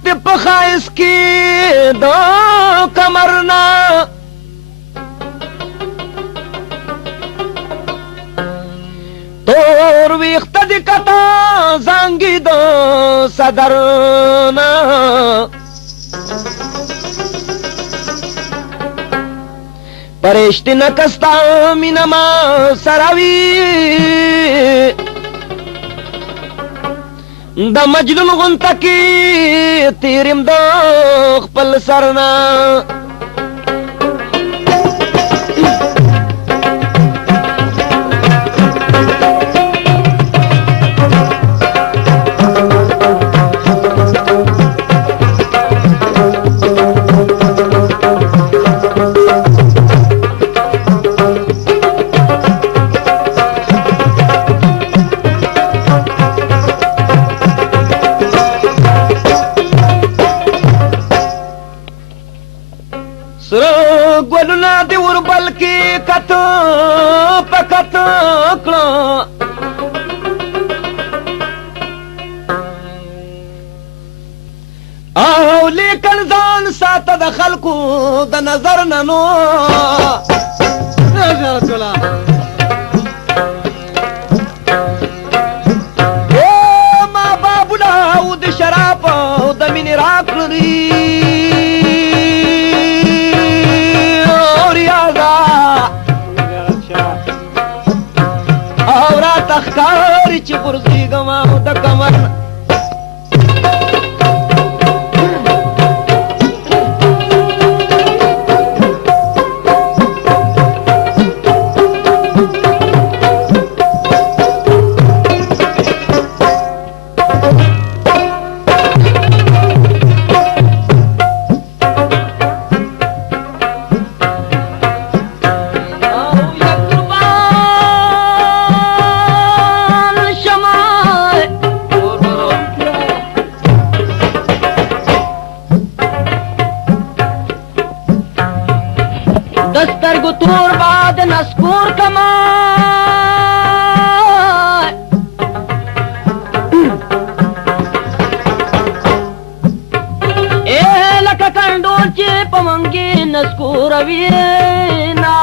زیات پخائس کی دو کمرنا تور ویخت دی کتا زنگی دو صدرنا پرشتی نکستا مینما سراوی دا مجنون غنتا کی تیرم دو خپل سرنا گلونا دی وربل کی کت پکت کړه او لیکن ځان ساته د خلکو د نظر نه نو ما بابونه او د شراب او د مینې راکړي تخکاری چی پرزی گماو دا کمر دسترگو تور باد نسکور کما لکه کنډول چې په منګي نسکوروي نه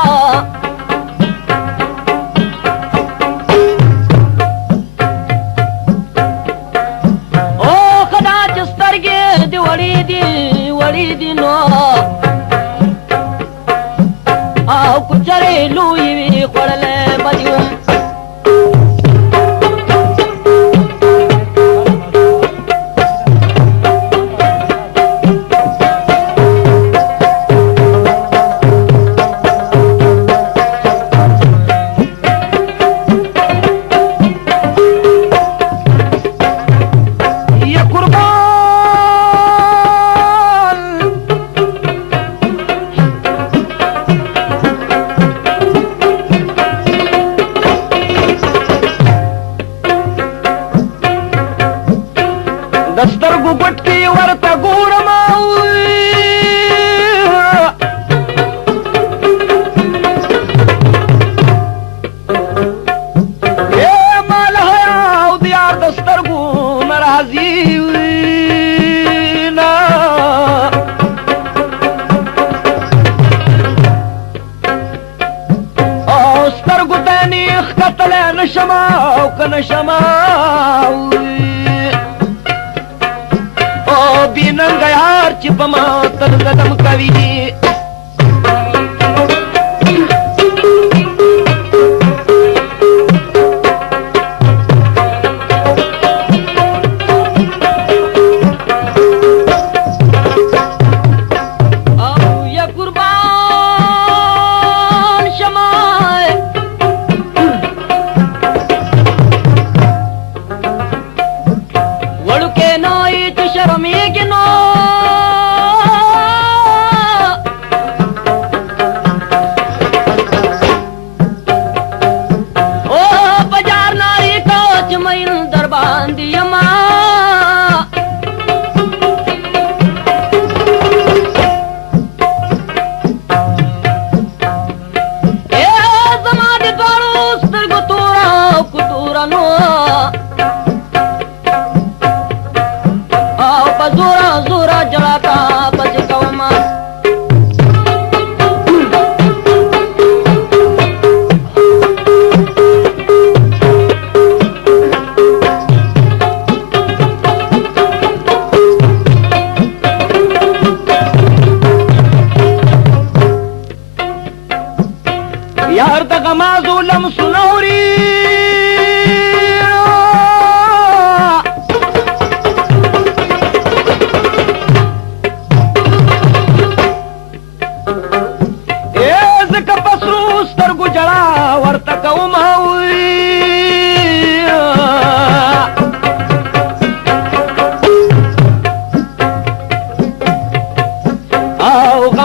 او خدا چې سترګې دې وړې دي نو او کچره لوی وی خړلې بدیو دسترگو پټ کی ورته ګورم مال حیا او د یار دسترگو ناراضي نه او سترگو ته نیخ کتلی نشم او که نشم بیننګ یار چې په ما تر قدم کوي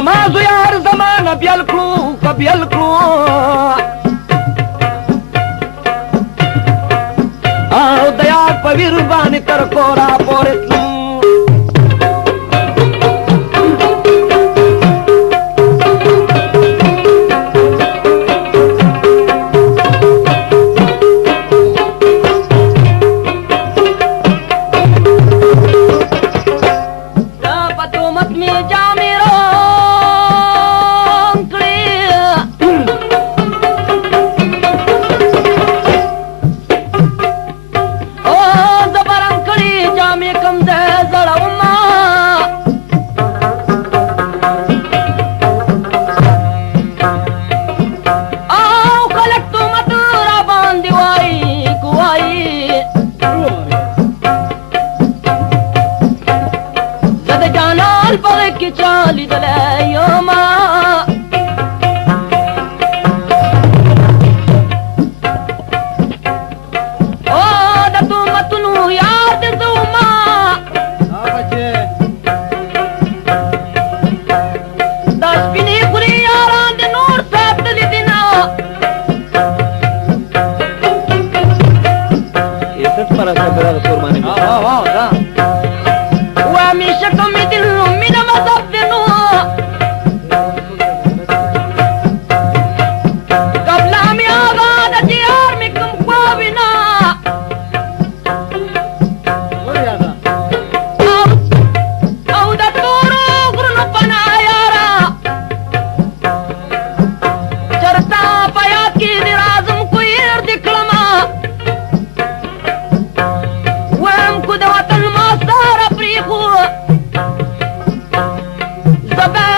نماز یار زمان بیل کړو کبیل کړو او د یار په ویر باندې تر کورا پورې تلو the